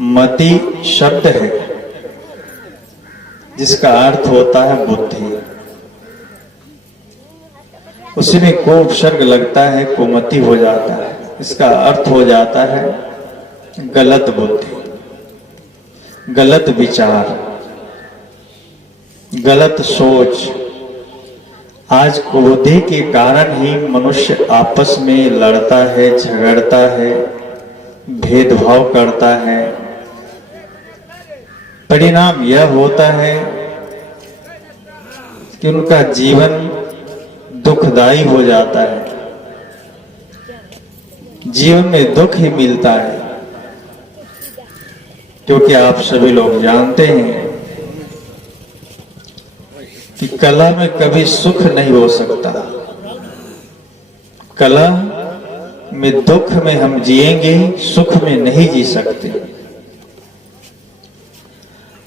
मति शब्द है जिसका अर्थ होता है बुद्धि। उसी में को उपसर्ग लगता है, कुमति हो जाता है। इसका अर्थ हो जाता है गलत बुद्धि, गलत विचार, गलत सोच। आज क्रोधी के कारण ही मनुष्य आपस में लड़ता है, झगड़ता है, भेदभाव करता है। परिणाम यह होता है कि उनका जीवन दुखदायी हो जाता है, जीवन में दुख ही मिलता है। क्योंकि आप सभी लोग जानते हैं कि कला में कभी सुख नहीं हो सकता। कला में दुख में हम जिएंगे, सुख में नहीं जी सकते।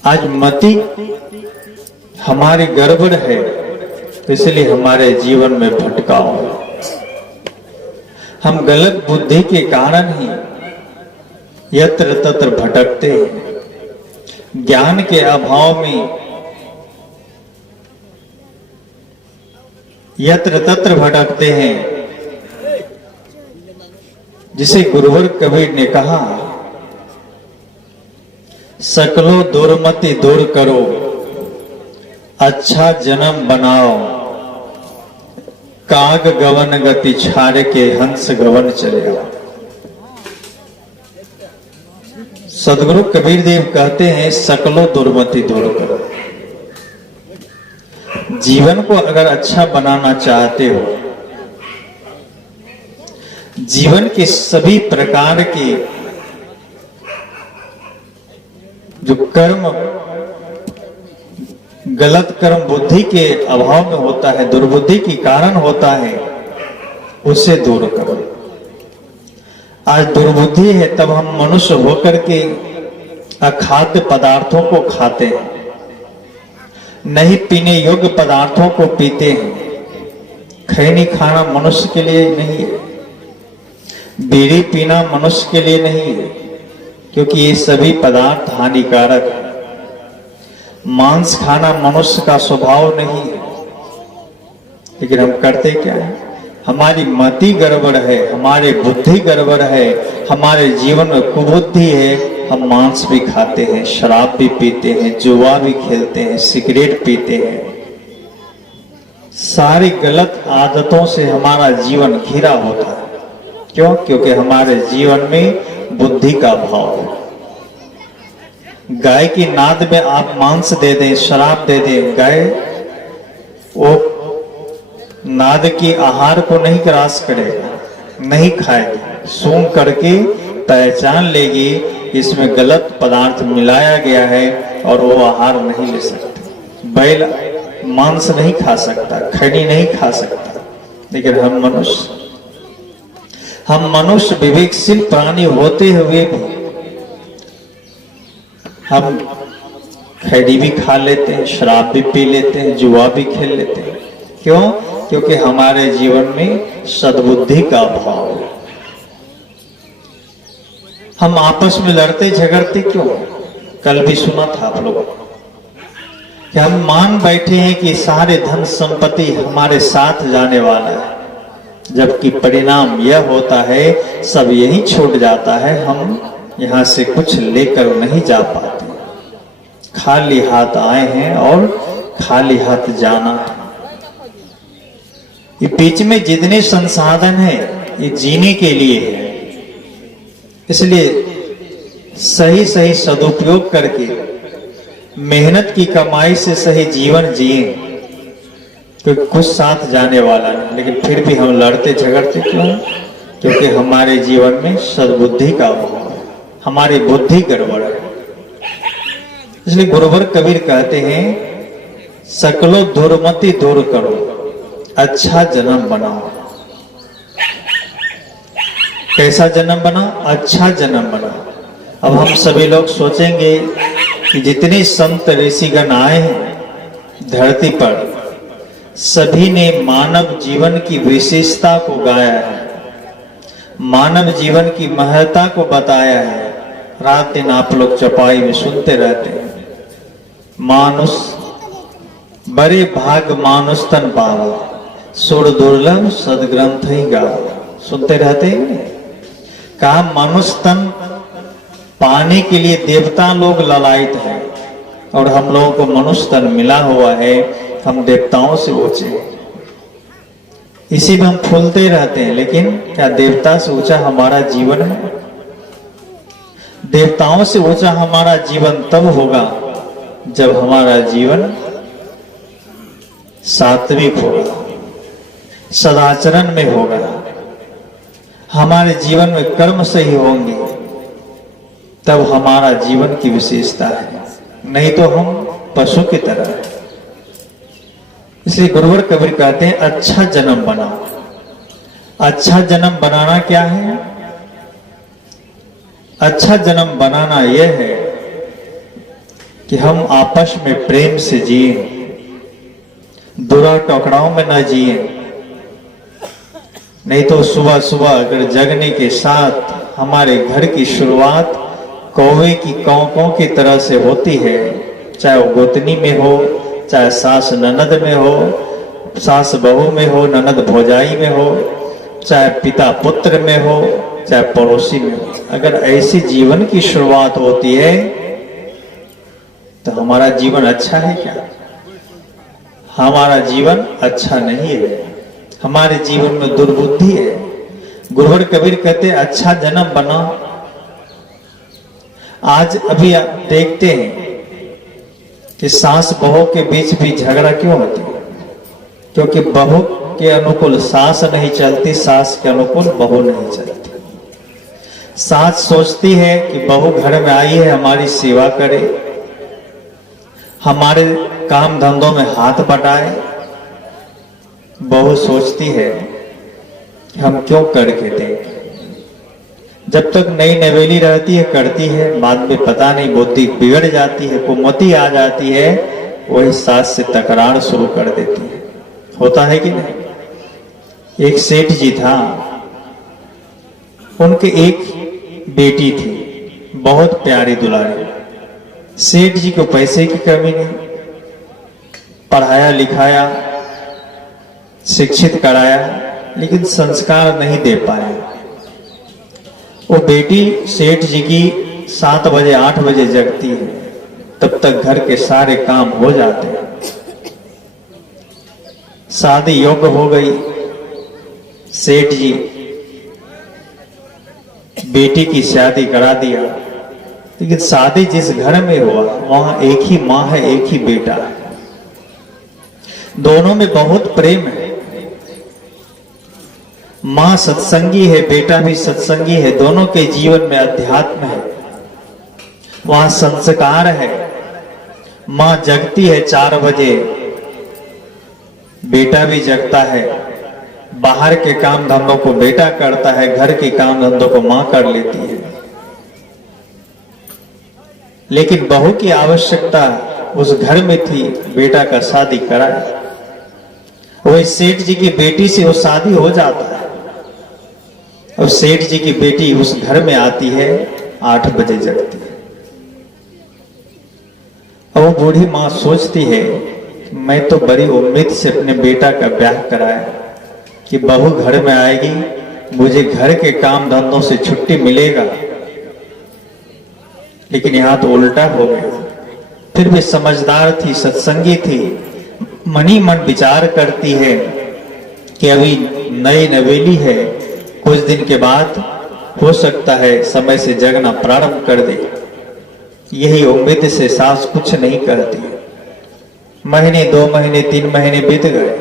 आज मति हमारी गड़बड़ है, तो इसलिए हमारे जीवन में भटकाव है। हम गलत बुद्धि के कारण ही यत्र तत्र भटकते हैं। ज्ञान के अभाव में यत्र तत्र भटकते हैं। जिसे गुरुवर कबीर ने कहा, सकलो दुर्मति दूर करो, अच्छा जन्म बनाओ, काग गवन गति छाड़ के हंस गवन चले आओ। सदगुरु कबीर देव कहते हैं सकलो दुर्मति दूर करो। जीवन को अगर अच्छा बनाना चाहते हो, जीवन के सभी प्रकार के जो कर्म गलत कर्म बुद्धि के अभाव में होता है, दुर्बुद्धि के कारण होता है, उसे दूर करो। आज दुर्बुद्धि है, तब हम मनुष्य होकर के अखाद्य पदार्थों को खाते हैं, नहीं पीने योग्य पदार्थों को पीते हैं। खैनी खाना मनुष्य के लिए नहीं है, बीड़ी पीना मनुष्य के लिए नहीं है, क्योंकि ये सभी पदार्थ हानिकारक है। मांस खाना मनुष्य का स्वभाव नहीं है, लेकिन हम करते क्या है? हमारी मति गड़बड़ है, हमारी बुद्धि गड़बड़ है, हमारे जीवन में कुबुद्धि है। हम मांस भी खाते हैं, शराब भी पीते हैं, जुआ भी खेलते हैं, सिगरेट पीते हैं। सारी गलत आदतों से हमारा जीवन घिरा होता है। क्यों? क्योंकि हमारे जीवन में बुद्धि का अभाव है। गाय की नाद में आप मांस दे दें, शराब दे दें, गाय वो नाद की आहार को नहीं ग्रास करेगा, नहीं खाएगी। सूंघ करके पहचान लेगी इसमें गलत पदार्थ मिलाया गया है और वो आहार नहीं ले सकते। बैल मांस नहीं खा सकता, खैनी नहीं खा सकता, लेकिन हम मनुष्य विवेकशील प्राणी होते हुए भी हम खैनी भी खा लेते हैं, शराब भी पी लेते हैं, जुआ भी खेल लेते हैं। क्यों? क्योंकि हमारे जीवन में सद्बुद्धि का अभाव है। हम आपस में लड़ते झगड़ते क्यों? कल भी सुना था आप लोगों को कि हम मान बैठे हैं कि सारे धन संपत्ति हमारे साथ जाने वाला है, जबकि परिणाम यह होता है सब यही छूट जाता है। हम यहां से कुछ लेकर नहीं जा पाते, खाली हाथ आए हैं और खाली हाथ जाना है। ये बीच में जितने संसाधन हैं ये जीने के लिए है, इसलिए सही सही सदुपयोग करके मेहनत की कमाई से सही जीवन जिए, क्योंकि कुछ साथ जाने वाला नहीं। लेकिन फिर भी हम लड़ते झगड़ते क्यों? क्योंकि हमारे जीवन में सद्बुद्धि का अभाव है, हमारी बुद्धि गड़बड़ है। इसलिए गुरुवर कबीर कहते हैं सकलो दुर्मति दूर करो, अच्छा जन्म बनाओ। कैसा जन्म बनाओ? अच्छा जन्म बनाओ। अब हम सभी लोग सोचेंगे कि जितने संत ऋषिगण आए हैं धरती पर, सभी ने मानव जीवन की विशेषता को गाया है, मानव जीवन की महत्ता को बताया है। रात दिन आप लोग चौपाई में सुनते रहते हैं, मानुष बड़े भाग मानुष तन पावा, सुर दुर्लभ सदग्रंथ ही गावा। सुनते रहते हैं। कहा मनुष्य तन पाने के लिए देवता लोग ललायत हैं और हम लोगों को मनुष्य तन मिला हुआ है, हम देवताओं से ऊंचे हैं। इसी में हम फूलते रहते हैं, लेकिन क्या देवता से ऊंचा हमारा जीवन है? देवताओं से ऊंचा हमारा जीवन तब होगा जब हमारा जीवन सात्विक होगा, सदाचरण में होगा, हमारे जीवन में कर्म सही होंगे, तब हमारा जीवन की विशेषता है। नहीं तो हम पशु की तरह है। इसलिए गुरुवर कबीर कहते हैं अच्छा जन्म बनाओ। अच्छा जन्म बनाना क्या है? अच्छा जन्म बनाना यह है कि हम आपस में प्रेम से जिए, दुरा टकराव में न जिए। नहीं तो सुबह सुबह अगर जगने के साथ हमारे घर की शुरुआत कौवे की कौं की तरह से होती है, चाहे वो गोतनी में हो, चाहे सास ननद में हो, सास बहू में हो, ननद भौजाई में हो, चाहे पिता पुत्र में हो, चाहे पड़ोसी में हो, अगर ऐसी जीवन की शुरुआत होती है तो हमारा जीवन अच्छा है क्या? हमारा जीवन अच्छा नहीं है। हमारे जीवन में दुर्बुद्धि है। गुरुवर कबीर कहते हैं अच्छा जन्म बना। आज अभी आप देखते हैं कि सास बहू के बीच भी झगड़ा क्यों होती है? क्योंकि बहू के अनुकूल सास नहीं चलती, सास के अनुकूल बहू नहीं चलती। सास सोचती है कि बहू घर में आई है हमारी सेवा करे, हमारे काम धंधों में हाथ बटाए। बहू सोचती है हम क्यों करके दें। जब तक नई नवेली रहती है करती है, बाद में पता नहीं बुद्धि बिगड़ जाती है, कुमति आ जाती है, वही सास से तकरार शुरू कर देती है। होता है कि नहीं? एक सेठ जी था, उनके एक बेटी थी, बहुत प्यारी दुलारी। सेठ जी को पैसे की कमी नहीं, पढ़ाया लिखाया, शिक्षित कराया, लेकिन संस्कार नहीं दे पाया। वो बेटी सेठ जी की 7 बजे 8 बजे जगती है, तब तक घर के सारे काम हो जाते हैं। शादी योग्य हो गई, सेठ जी बेटी की शादी करा दिया, लेकिन शादी जिस घर में हुआ वहां एक ही माँ है, एक ही बेटा है। दोनों में बहुत प्रेम है। माँ सत्संगी है, बेटा भी सत्संगी है, दोनों के जीवन में अध्यात्म है, वहां संस्कार है। माँ जगती है 4 बजे, बेटा भी जगता है। बाहर के काम धंधों को बेटा करता है, घर के काम धंधों को माँ कर लेती है। लेकिन बहू की आवश्यकता उस घर में थी, बेटा का शादी कराया। वही सेठ जी की बेटी से वो शादी हो जाता है, और सेठ जी की बेटी उस घर में आती है, 8 बजे जगती है। और वो बूढ़ी माँ सोचती है मैं तो बड़ी उम्मीद से अपने बेटा का ब्याह कराया कि बहू घर में आएगी, मुझे घर के काम धंधों से छुट्टी मिलेगा, लेकिन यहां तो उल्टा हो गया। फिर भी समझदार थी, सत्संगी थी, मनी मन विचार करती है कि अभी नई नवेली है, कुछ दिन के बाद हो सकता है समय से जगना प्रारंभ कर दे। यही उम्मीद से सास कुछ नहीं करती। महीने 2 महीने 3 महीने बीत गए,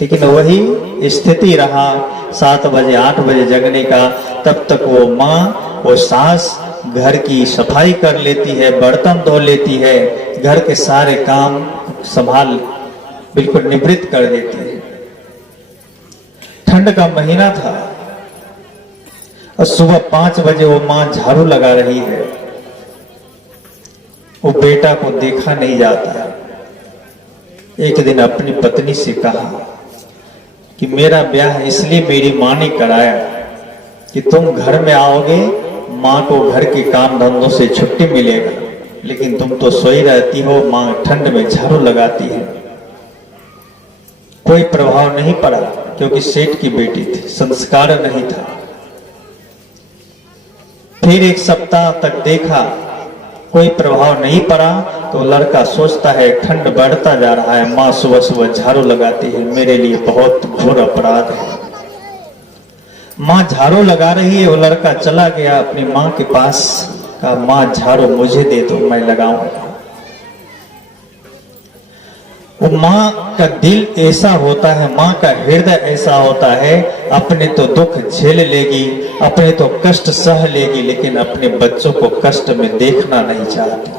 लेकिन वही स्थिति रहा 7 बजे 8 बजे जगने का। तब तक वो माँ, वो सास घर की सफाई कर लेती है, बर्तन धो लेती है, घर के सारे काम संभाल बिल्कुल निवृत्त कर देती है। ठंड का महीना था और सुबह 5 बजे वो माँ झाड़ू लगा रही है। वो बेटा को देखा नहीं जाता है। एक दिन अपनी पत्नी से कहा कि मेरा ब्याह इसलिए मेरी माँ ने कराया कि तुम घर में आओगे, माँ को घर के काम धंधों से छुट्टी मिलेगा, लेकिन तुम तो सोई रहती हो। माँ ठंड में झाड़ू लगाती है। कोई प्रभाव नहीं पड़ा, क्योंकि सेठ की बेटी थी, संस्कार नहीं था। फिर एक सप्ताह तक देखा, कोई प्रभाव नहीं पड़ा, तो लड़का सोचता है ठंड बढ़ता जा रहा है, माँ सुबह सुबह झाड़ू लगाती है, मेरे लिए बहुत घोर अपराध है। माँ झाड़ू लगा रही है, वो लड़का चला गया अपनी माँ के पास, कहा माँ झाड़ू मुझे दे दो, मैं लगाऊंगा। वो माँ का दिल ऐसा होता है, माँ का हृदय ऐसा होता है, अपने तो दुख झेल लेगी, अपने तो कष्ट सह लेगी, लेकिन अपने बच्चों को कष्ट में देखना नहीं चाहती।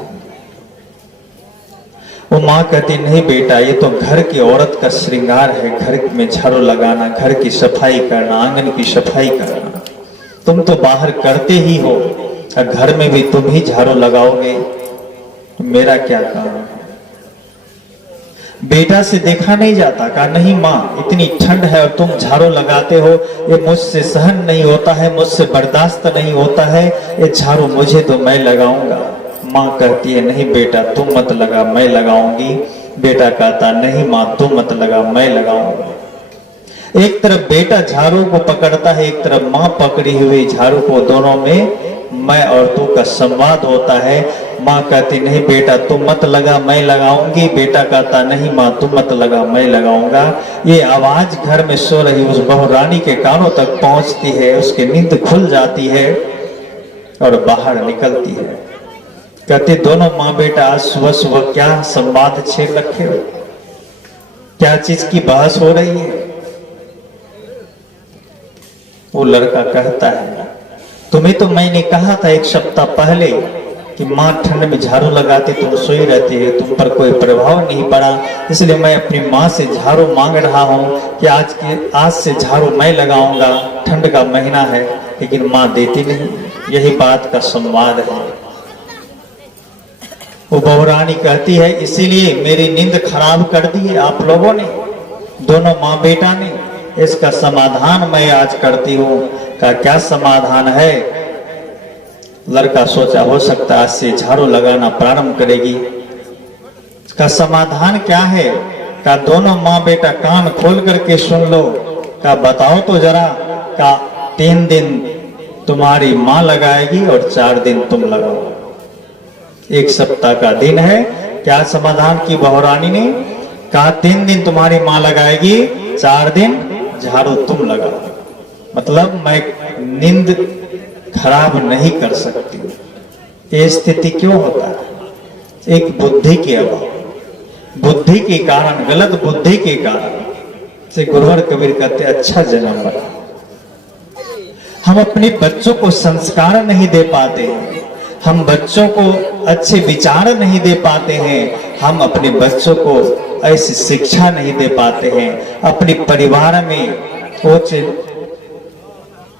वो माँ कहती नहीं बेटा, ये तो घर की औरत का श्रृंगार है, घर में झाड़ू लगाना, घर की सफाई करना, आंगन की सफाई करना। तुम तो बाहर करते ही हो, घर में भी तुम ही झाड़ू लगाओगे, तो मेरा क्या काम। बेटा से देखा नहीं जाता, कहा नहीं माँ, इतनी ठंड है और तुम झाड़ू लगाते हो, ये मुझसे सहन नहीं होता है, मुझसे बर्दाश्त नहीं होता है, ये झाड़ू मुझे तो मैं लगाऊंगा। माँ कहती है नहीं बेटा तुम मत लगा, मैं लगाऊंगी। बेटा कहता नहीं माँ तुम मत लगा, मैं लगाऊंगा। एक तरफ बेटा झाड़ू को पकड़ता है, एक तरफ माँ पकड़ी हुई झाड़ू को, दोनों में मैं और तू का संवाद होता है। माँ कहती नहीं बेटा तुम मत लगा, मैं लगाऊंगी। बेटा कहता नहीं माँ तुम मत लगा, मैं लगाऊंगा। ये आवाज घर में सो रही उस बहुरानी के कानों तक पहुंचती है, उसकी नींद खुल जाती है और बाहर निकलती है। कहते दोनों माँ बेटा आज सुबह सुबह क्या संवाद छेड़ रखे हो, क्या चीज की बहस हो रही है। वो लड़का कहता है तुम्हें तो मैंने कहा था एक सप्ताह पहले कि माँ ठंड में झाड़ू लगाती, तुम सोई रहती है, तुम पर कोई प्रभाव नहीं पड़ा, इसलिए मैं अपनी माँ से झाड़ू मांग रहा हूँ कि आज से झाड़ू मैं लगाऊंगा, ठंड का महीना है, लेकिन माँ देती नहीं। यही बात का संवाद है। वो बहुरानी कहती है इसीलिए मेरी नींद खराब कर दी है आप लोगों ने, दोनों माँ बेटा ने। इसका समाधान मैं आज करती हूँ। का क्या समाधान है। लड़का सोचा हो सकता है आज से झाड़ू लगाना प्रारंभ करेगी। का समाधान क्या है। का दोनों माँ बेटा कान खोल करके सुन लो। का बताओ तो जरा। का 3 दिन तुम्हारी माँ लगाएगी और 4 दिन तुम लगाओ। 1 सप्ताह का दिन है। क्या समाधान की बहुरानी ने कहा 3 दिन तुम्हारी माँ लगाएगी, 4 दिन झाड़ू तुम लगाओ। मतलब मैं नींद खराब नहीं कर सकती। ये स्थिति क्यों होता है। एक बुद्धि के अभाव, बुद्धि के कारण, गलत बुद्धि के कारण से गुरुवर कबीर कहते अच्छा जन्म बना। हम अपने बच्चों को संस्कार नहीं दे पाते हैं, हम बच्चों को अच्छे विचार नहीं दे पाते हैं, हम अपने बच्चों को ऐसी शिक्षा नहीं दे पाते हैं, अपने परिवार में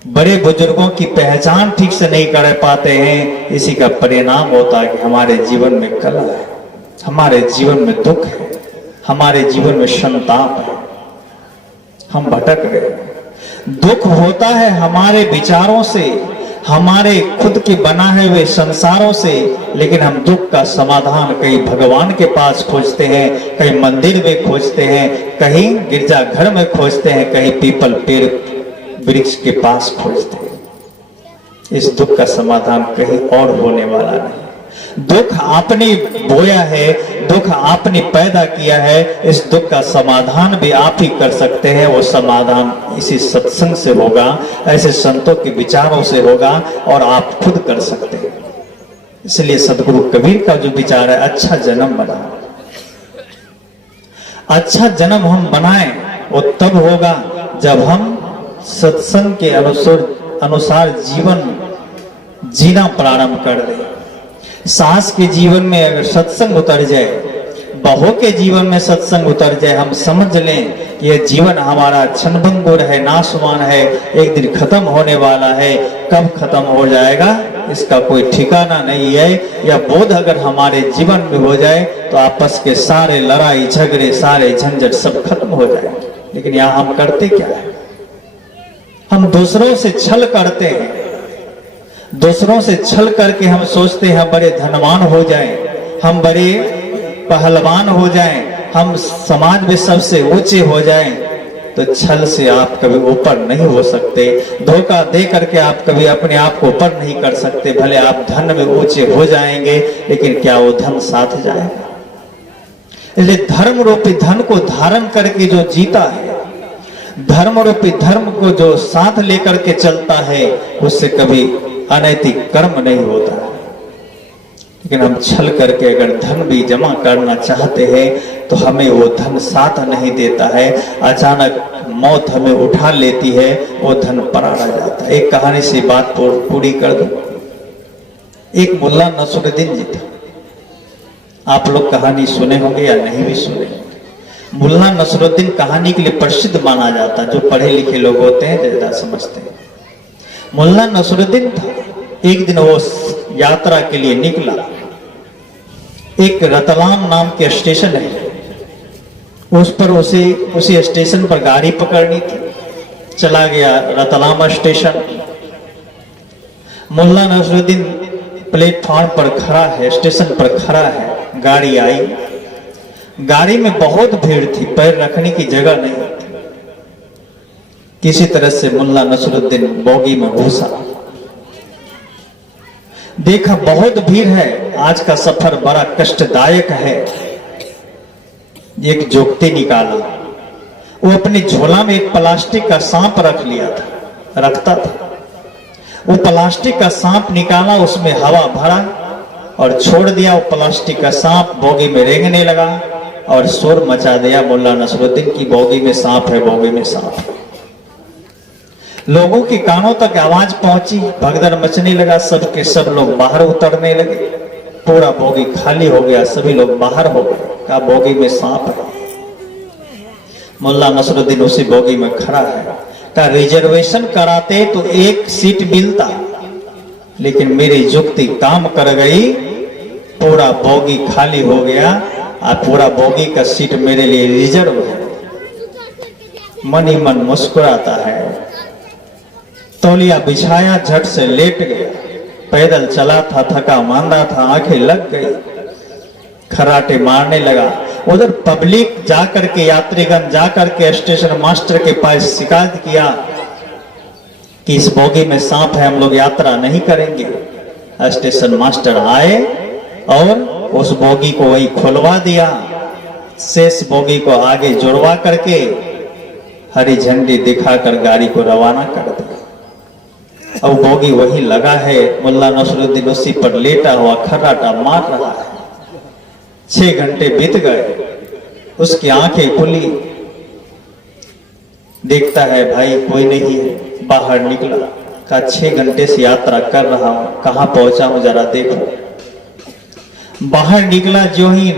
बड़े बुजुर्गों की पहचान ठीक से नहीं कर पाते हैं। इसी का परिणाम होता है कि हमारे जीवन में कलह है, हमारे जीवन में दुख है, हमारे जीवन में संताप है, हम भटक गए। दुख होता है हमारे विचारों से, हमारे खुद के बनाए हुए संसारों से, लेकिन हम दुख का समाधान कहीं भगवान के पास खोजते हैं, कहीं मंदिर में खोजते हैं, कहीं गिरजाघर में खोजते हैं, कहीं पीपल पेड़ वृक्ष के पास खोजते हैं। इस दुख का समाधान कहीं और होने वाला नहीं। दुख आपने बोया है, दुख आपने पैदा किया है, इस दुख का समाधान भी आप ही कर सकते हैं। वो समाधान इसी सत्संग से होगा, ऐसे संतों के विचारों से होगा और आप खुद कर सकते हैं। इसलिए सदगुरु कबीर का जो विचार है अच्छा जन्म बना। अच्छा जन्म हम बनाएं वो तब होगा जब हम सत्संग के अनुसार जीवन जीना प्रारंभ कर दे। सास के जीवन में अगर सत्संग उतर जाए, बहू के जीवन में सत्संग उतर जाए, हम समझ लें कि यह जीवन हमारा क्षणभंगुर है, नाशवान है, एक दिन खत्म होने वाला है। कब खत्म हो जाएगा इसका कोई ठिकाना नहीं है। या बोध अगर हमारे जीवन में हो जाए तो आपस के सारे लड़ाई झगड़े, सारे झंझट सब खत्म हो जाए। लेकिन यहाँ हम करते क्या है, हम दूसरों से छल करते हैं, दूसरों से छल करके हम सोचते हैं बड़े धनवान हो जाएं, हम बड़े पहलवान हो जाएं, हम समाज में सबसे ऊंचे हो जाएं। तो छल से आप कभी ऊपर नहीं हो सकते, धोखा दे करके आप कभी अपने आप को ऊपर नहीं कर सकते। भले आप धन में ऊंचे हो जाएंगे, लेकिन क्या वो धन साथ जाएगा? इसलिए धर्म रूपी धन को धारण करके जो जीता है, धर्म रूपी धर्म को जो साथ लेकर के चलता है, उससे कभी अनैतिक कर्म नहीं होता है। लेकिन हम छल करके अगर धन भी जमा करना चाहते हैं तो हमें वो धन साथ नहीं देता है, अचानक मौत हमें उठा लेती है, वो धन पड़ा रह जाता है। एक कहानी से बात पूरी कर दो। एक मुल्ला नसरुद्दीन जी था, आप लोग कहानी सुने होंगे या नहीं भी सुने। मुल्ला नसरुद्दीन कहानी के लिए प्रसिद्ध माना जाता है, जो पढ़े लिखे लोग होते हैं ज्यादा समझते हैं। मुल्ला नसरुद्दीन था, एक दिन वो यात्रा के लिए निकला। एक रतलाम नाम के स्टेशन है, उस पर उसी स्टेशन पर गाड़ी पकड़नी थी। चला गया रतलाम स्टेशन। मुल्ला नसरुद्दीन प्लेटफॉर्म पर खड़ा है, स्टेशन पर खड़ा है। गाड़ी आई, गाड़ी में बहुत भीड़ थी, पैर रखने की जगह नहीं थी। किसी तरह से मुल्ला नसरुद्दीन बोगी में घुसा। देखा बहुत भीड़ है, आज का सफर बड़ा कष्टदायक है। एक जोगती निकाला, वो अपनी झोला में एक प्लास्टिक का सांप रख लिया था, रखता था। वो प्लास्टिक का सांप निकाला, उसमें हवा भरा और छोड़ दिया। वो प्लास्टिक का सांप बोगी में रेंगने लगा और शोर मचा दिया मुल्ला नसरुद्दीन की बोगी में सांप है, बोगी में सांप है। लोगों के कानों तक आवाज पहुंची, भगदड़ मचने लगा, सबके सब लोग बाहर उतरने लगे। पूरा बोगी खाली हो गया, सभी लोग बाहर हो गए। कहा बोगी में सांप है। मुल्ला नसरुद्दीन उसी बोगी में खड़ा है। कहा रिजर्वेशन कराते तो एक सीट मिलता, लेकिन मेरी जुक्ति काम कर गई, पूरा बोगी खाली हो गया और पूरा बोगी का सीट मेरे लिए रिजर्व है। मन ही मन मुस्कुराता है, तौलिया बिछाया, झट से लेट गया। पैदल चला था, थका मांदा था, आंखें लग गई, खराटे मारने लगा। उधर पब्लिक जाकर के, यात्रीगण जाकर के स्टेशन मास्टर के पास शिकायत किया कि इस बोगी में सांप है, हम लोग यात्रा नहीं करेंगे। स्टेशन मास्टर आए और उस बोगी को वही खुलवा दिया, शेष बोगी को आगे जुड़वा करके हरी झंडी दिखाकर गाड़ी को रवाना कर दिया। अब बोगी वही लगा है, मुल्ला नसरुद्दीन उसी पर लेटा हुआ खर्राटा मार रहा है। 6 घंटे बीत गए, उसकी आंखें खुली, देखता है भाई कोई नहीं है, बाहर निकला। कहा 6 घंटे से यात्रा कर रहा हूं, कहां पहुंचा हूं जरा देखो। बाहर निकला, जो ही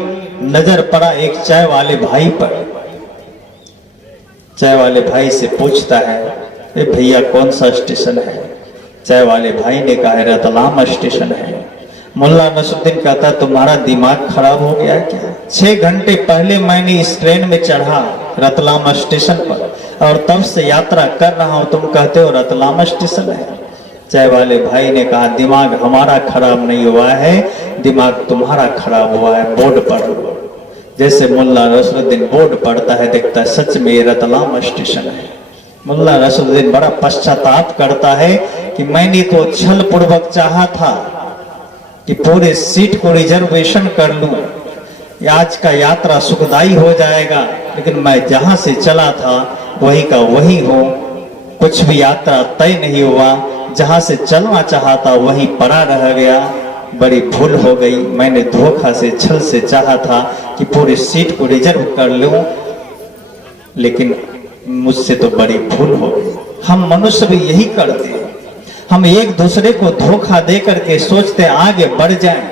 नजर पड़ा एक चाय वाले भाई पर। चाय वाले भाई से पूछता है, ए भैया कौन सा स्टेशन है? चाय वाले भाई ने कहा रतलाम स्टेशन है। मुल्ला नसरुद्दीन कहता तुम्हारा दिमाग खराब हो गया क्या? 6 घंटे पहले मैंने इस ट्रेन में चढ़ा रतलाम स्टेशन पर और तब से यात्रा कर रहा हूं, तुम कहते हो रतलाम स्टेशन है। चाय वाले भाई ने कहा दिमाग हमारा खराब नहीं हुआ है, दिमाग तुम्हारा खराब हुआ है, बोर्ड पढ़ो। जैसे मुल्ला नसरुद्दीन बोर्ड पढ़ता है, देखता है सच में रतलाम स्टेशन है। मुल्ला नसरुद्दीन बड़ा पश्चाताप करता है कि मैंने तो छल पूर्वक चाहा था कि पूरे सीट को रिजर्वेशन कर लूं, आज का यात्रा सुखदायी हो जाएगा, लेकिन मैं जहां से चला था वही का वही हूं, कुछ भी यात्रा तय नहीं हुआ, जहां से चलना चाहा था वहीं पड़ा रह गया। बड़ी भूल हो गई, मैंने धोखा से छल से चाहा था कि पूरी सीट को रिजर्व कर लूं, लेकिन मुझसे तो बड़ी भूल हो गई। हम मनुष्य भी यही करते हैं, हम एक दूसरे को धोखा दे करके सोचते आगे बढ़ जाएं,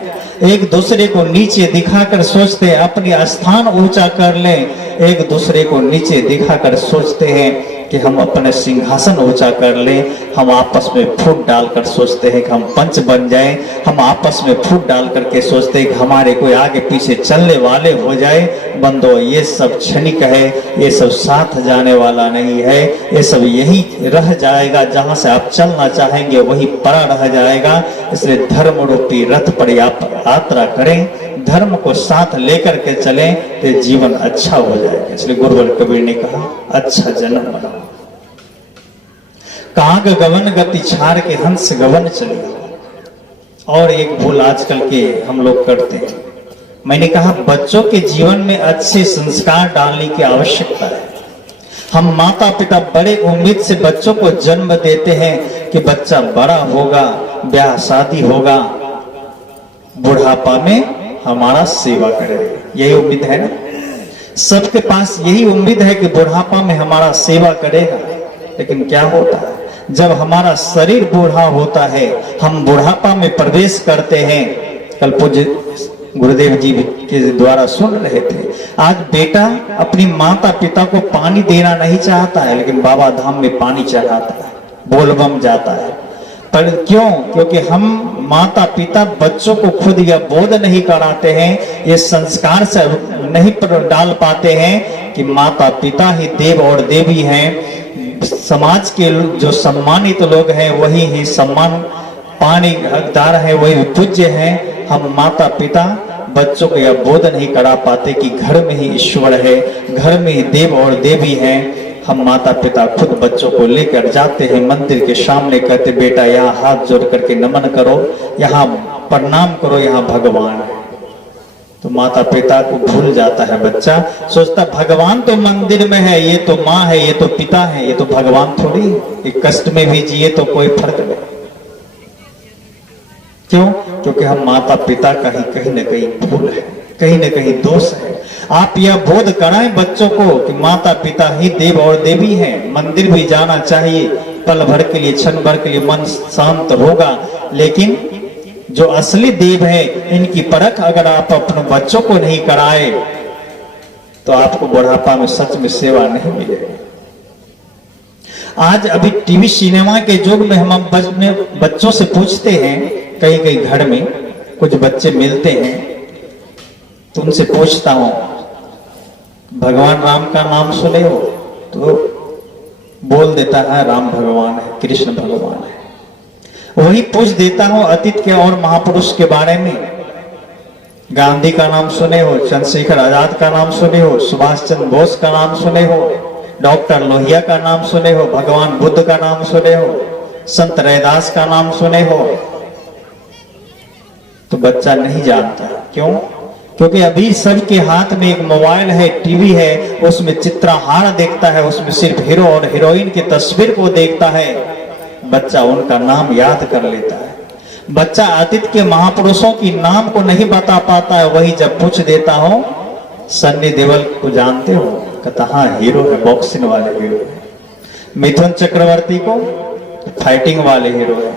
एक दूसरे को नीचे दिखाकर सोचते हैं अपनी स्थान ऊंचा कर लें, एक दूसरे को नीचे दिखाकर सोचते हैं कि हम अपने सिंहासन ऊंचा कर लें। हम आपस में फूट डालकर सोचते हैं कि हम पंच बन जाएं। हम आपस में फूट डाल करके सोचते हैं कि हमारे कोई आगे पीछे चलने वाले हो जाए। बंदो, ये सब क्षणिक है, ये सब साथ जाने वाला नहीं है। ये सब यही रह जाएगा, जहां से आप चलना चाहेंगे वही पड़ा रह जाएगा। इसलिए धर्म रूपी रथ पर यात्रा करें, धर्म को साथ लेकर के चलें तो जीवन अच्छा हो जाएगा। इसलिए गुरुवर कबीर ने कहा, अच्छा जन्म बनाओ। काग गवन गति छाड़ के हंस गवन चले। और एक भूल आजकल के हम लोग करते हैं, मैंने कहा बच्चों के जीवन में अच्छे संस्कार डालने की आवश्यकता है। हम माता पिता बड़े उम्मीद से बच्चों को जन्म देते हैं कि बच्चा बड़ा होगा, ब्याह शादी होगा, बुढ़ापा में हमारा सेवा करेगा। यही उम्मीद है ना, सबके पास यही उम्मीद है कि बुढ़ापा में हमारा सेवा करेगा। लेकिन क्या होता है, जब हमारा शरीर बूढ़ा होता है, हम बुढ़ापा में प्रवेश करते हैं। कल पूज्य गुरुदेव जी के द्वारा सुन रहे थे, आज बेटा अपनी माता पिता को पानी देना नहीं चाहता है, लेकिन बाबा धाम में पानी चढ़ाता है, बोलबम जाता है। पर क्यों? क्योंकि हम माता पिता बच्चों को खुद यह बोध नहीं कराते हैं, ये संस्कार से नहीं डाल पाते हैं कि माता पिता ही देव और देवी हैं। समाज के जो सम्मानित लोग हैं वही ही सम्मान पाने हकदार है, वही पूज्य हैं। हम माता पिता बच्चों को यह बोध नहीं करा पाते कि घर में ही ईश्वर है, घर में ही देव और देवी हैं। हम माता पिता खुद बच्चों को लेकर जाते हैं मंदिर के सामने, कहते बेटा यहाँ हाथ जोड़ करके नमन करो, यहाँ प्रणाम करो, यहाँ भगवान है। तो माता पिता को भूल जाता है बच्चा, सोचता भगवान तो मंदिर में है, ये तो माँ है, ये तो पिता है, ये तो भगवान थोड़ी है। कष्ट में भी जिए तो कोई फर्क नहीं। क्यों? क्योंकि हम माता पिता का ही कहीं न कहीं भूल है, कहीं न कहीं दोष है। आप यह बोध कराएं बच्चों को कि माता पिता ही देव और देवी हैं। मंदिर भी जाना चाहिए, पल भर के लिए, क्षण भर के लिए मन शांत होगा, लेकिन जो असली देव है इनकी परख अगर आप अपने बच्चों को नहीं कराए तो आपको बुढ़ापा में सच में सेवा नहीं मिलेगी। आज अभी टीवी सिनेमा के युग में हम बच्चों से पूछते हैं, कई कई घर में कुछ बच्चे मिलते हैं तो उनसे पूछता हूं भगवान राम का नाम सुने हो? तो बोल देता है राम भगवान है, कृष्ण भगवान है। वही पूछ देता हूं अतीत के और महापुरुष के बारे में, गांधी का नाम सुने हो, चंद्रशेखर आजाद का नाम सुने हो, सुभाष चंद्र बोस का नाम सुने हो, डॉक्टर लोहिया का नाम सुने हो, भगवान बुद्ध का नाम सुने हो, संत रैदास का नाम सुने हो? तो बच्चा नहीं जानता। क्यों? क्योंकि अभी सबके हाथ में एक मोबाइल है, टीवी है, उसमें चित्रहार देखता है, उसमें सिर्फ हीरो और हीरोइन की तस्वीर को देखता है। बच्चा उनका नाम याद कर लेता है। बच्चा अतीत के महापुरुषों की नाम को नहीं बता पाता है। वही जब पूछ देता हूं सन्नी देओल को जानते हो? कहता हाँ, हीरो है, बॉक्सिंग वाले हीरो है। मिथुन चक्रवर्ती को फाइटिंग वाले हीरो है।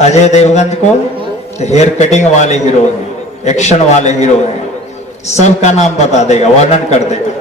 अजय देवगन को हेयर कटिंग वाले हीरो है, एक्शन वाले हीरो है। सबका नाम बता देगा, वर्णन कर देगा।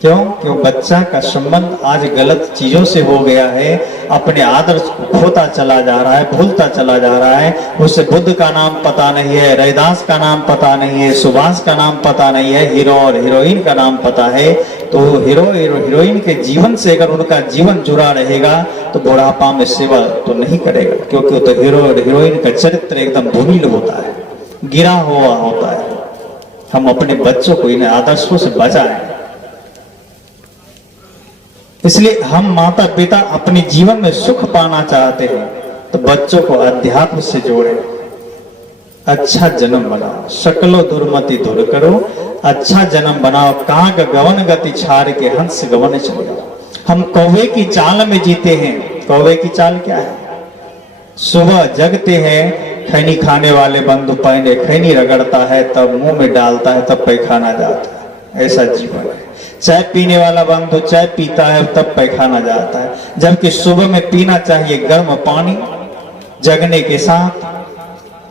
क्यों? क्यों? बच्चा का संबंध आज गलत चीजों से हो गया है, अपने आदर्श को खोता चला जा रहा है, भूलता चला जा रहा है। उसे बुद्ध का नाम पता नहीं है, रैदास का नाम पता नहीं है, सुभाष का नाम पता नहीं है, हीरो और हीरोइन का नाम पता है। तो हीरो हीरोइन के जीवन से अगर उनका जीवन जुड़ा रहेगा तो बुढ़ापा में सेवा तो नहीं करेगा, क्योंकि तो हीरो और हीरोइन का चरित्र एकदम भूमिल होता है, गिरा हुआ होता है। हम अपने बच्चों को इन आदर्शों से बचाएं। इसलिए हम माता पिता अपने जीवन में सुख पाना चाहते हैं तो बच्चों को अध्यात्म से जोड़ें। अच्छा जन्म बनाओ, सकलो दुर्मति दूर करो, अच्छा जन्म बनाओ। काग गवन गति छाड़ के हंस गवन चले। हम कौवे की चाल में जीते हैं। कौवे की चाल क्या है? सुबह जगते हैं, खैनी खाने वाले बंधु पहने खैनी रगड़ता है, तब मुंह में डालता है, तब पैखाना जाता है। ऐसा जीवन है। चाय पीने वाला बंधु चाय पीता है, तब पैखाना जाता है, जबकि सुबह में पीना चाहिए गर्म पानी जगने के साथ,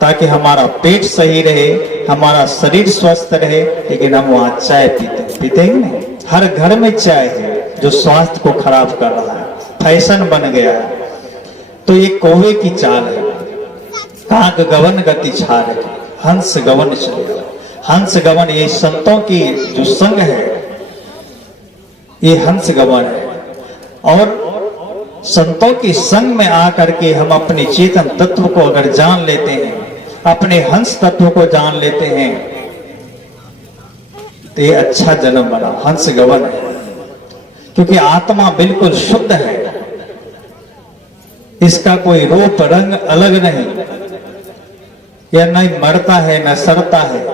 ताकि हमारा पेट सही रहे, हमारा शरीर स्वस्थ रहे। लेकिन हम वहां चाय पीते ही नहीं। हर घर में चाय है, जो स्वास्थ्य को खराब कर रहा है, फैशन बन गया है। तो ये कौवे की चाल है। काक गवन गति छाड़, हंस गवन चले। हंस गवन ये संतों की जो संग है, ये हंस गवन है। और संतों की संग में आकर के हम अपने चेतन तत्व को अगर जान लेते हैं, अपने हंस तत्व को जान लेते हैं, तो ये अच्छा जन्म बना, हंस गवन है। क्योंकि आत्मा बिल्कुल शुद्ध है, इसका कोई रूप रंग अलग नहीं, यह नहीं मरता है न सरता है,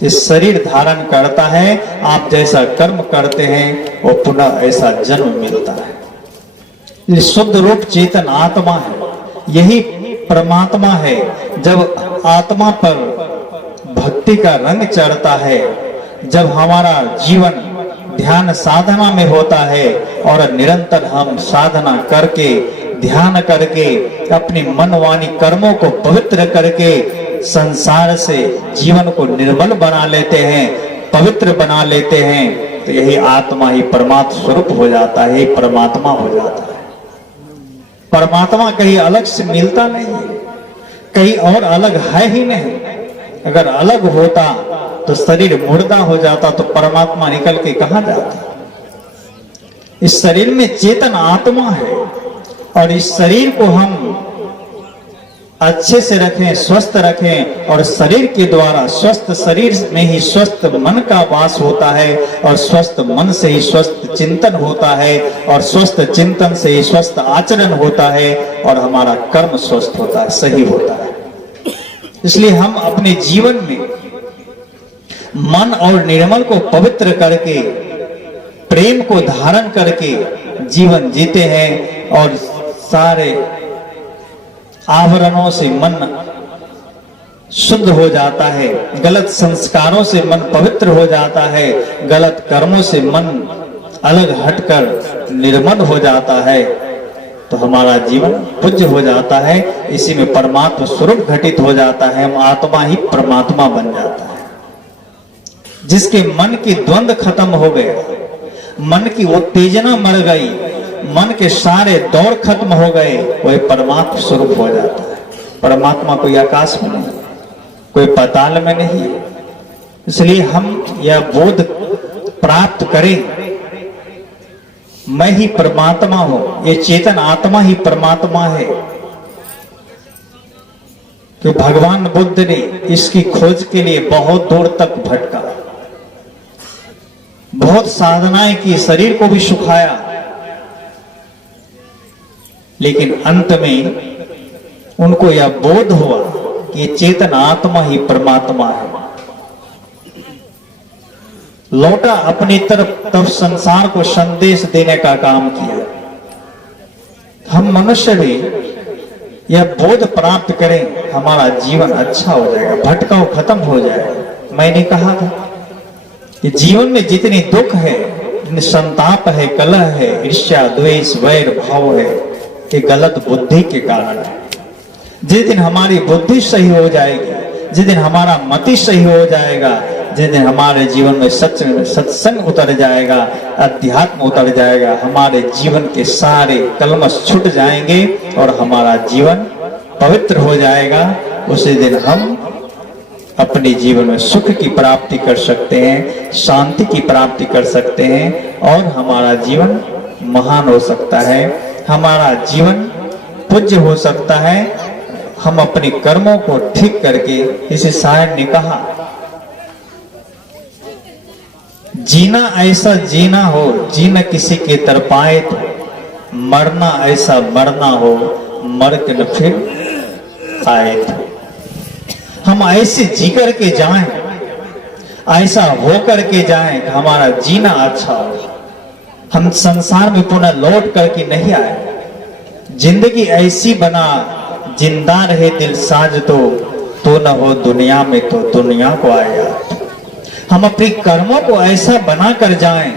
इस शरीर धारण करता है। आप जैसा कर्म करते हैं वो पुनः ऐसा जन्म मिलता है। ये शुद्ध रूप चेतन आत्मा है, यही परमात्मा है। जब आत्मा पर भक्ति का रंग चढ़ता है, जब हमारा जीवन ध्यान साधना में होता है और निरंतर हम साधना करके, ध्यान करके, अपनी मन वाणी कर्मों को पवित्र करके संसार से जीवन को निर्मल बना लेते हैं, पवित्र बना लेते हैं, तो यही आत्मा ही परमात्मा स्वरूप हो जाता है, परमात्मा हो जाता है। परमात्मा कहीं अलग से मिलता नहीं है, कहीं और अलग है ही नहीं। अगर अलग होता तो शरीर मुर्दा हो जाता, तो परमात्मा निकल के कहां जाता। इस शरीर में चेतन आत्मा है और इस शरीर को हम अच्छे से रखें, स्वस्थ रखें, और शरीर के द्वारा स्वस्थ शरीर में ही स्वस्थ मन का वास होता है, और स्वस्थ मन से ही स्वस्थ चिंतन होता है, और स्वस्थ चिंतन से ही स्वस्थ आचरण होता है, और हमारा कर्म स्वस्थ होता है, सही होता है। इसलिए हम अपने जीवन में मन और निर्मल को पवित्र करके, प्रेम को धारण करके जीवन जीते हैं, और सारे आवरणों से मन शुद्ध हो जाता है, गलत संस्कारों से मन पवित्र हो जाता है, गलत कर्मों से मन अलग हटकर निर्मल हो जाता है, तो हमारा जीवन पूज्य हो जाता है। इसी में परमात्मा स्वरूप घटित हो जाता है, हम आत्मा ही परमात्मा बन जाता है। जिसके मन की द्वंद्व खत्म हो गए, मन की उत्तेजना मर गई, मन के सारे दौर खत्म हो गए, वही परमात्मा स्वरूप हो जाता है। परमात्मा कोई आकाश में नहीं, कोई पाताल में नहीं है। इसलिए हम यह बोध प्राप्त करें, मैं ही परमात्मा हूं, ये चेतन आत्मा ही परमात्मा है। तो भगवान बुद्ध ने इसकी खोज के लिए बहुत दूर तक भटका, बहुत साधनाएं की, शरीर को भी सुखाया, लेकिन अंत में उनको यह बोध हुआ कि चेतन आत्मा ही परमात्मा है। लौटा अपनी तरफ, तब संसार को संदेश देने का काम किया। हम मनुष्य भी यह बोध प्राप्त करें, हमारा जीवन अच्छा हो जाएगा, भटकाव खत्म हो जाएगा। मैंने कहा था कि जीवन में जितनी दुख है, संताप है, कलह है, ईर्ष्या, द्वेष, वैर भाव है, ये गलत बुद्धि के कारण है। जिस दिन हमारी बुद्धि सही हो जाएगी, जिस दिन हमारा मति सही हो जाएगा, जिस दिन हमारे जीवन में सत्संग उतर जाएगा, अध्यात्म उतर जाएगा, हमारे जीवन के सारे कलमश छूट जाएंगे और हमारा जीवन पवित्र हो जाएगा। उसी दिन हम अपने जीवन में सुख की प्राप्ति कर सकते हैं, शांति की प्राप्ति कर सकते हैं, और हमारा जीवन महान हो सकता है, हमारा जीवन पूज्य हो सकता है। हम अपने कर्मों को ठीक करके, इसे शायर ने कहा, जीना ऐसा जीना हो, जीना किसी के तरपाए तो, मरना ऐसा मरना हो, मर के न फिर आए तो। हम ऐसे जी करके जाएं, ऐसा हो करके जाएं कि हमारा जीना अच्छा हो, हम संसार में पुनः लौट करके नहीं आए। जिंदगी ऐसी बना, जिंदा रहे दिल साज तो न हो दुनिया में तो दुनिया को आया। हम अपने कर्मों को ऐसा बना कर जाएं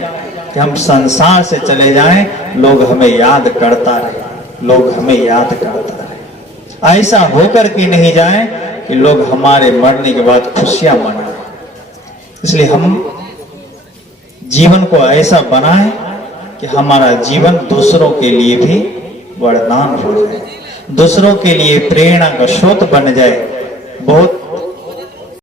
कि हम संसार से चले जाएं, लोग हमें याद करता रहे, लोग हमें याद करता रहे। ऐसा होकर के नहीं जाएं कि लोग हमारे मरने के बाद खुशियां मनाएं। इसलिए हम जीवन को ऐसा बनाएं कि हमारा जीवन दूसरों के लिए भी वरदान हो जाए, दूसरों के लिए प्रेरणा का स्रोत बन जाए। बहुत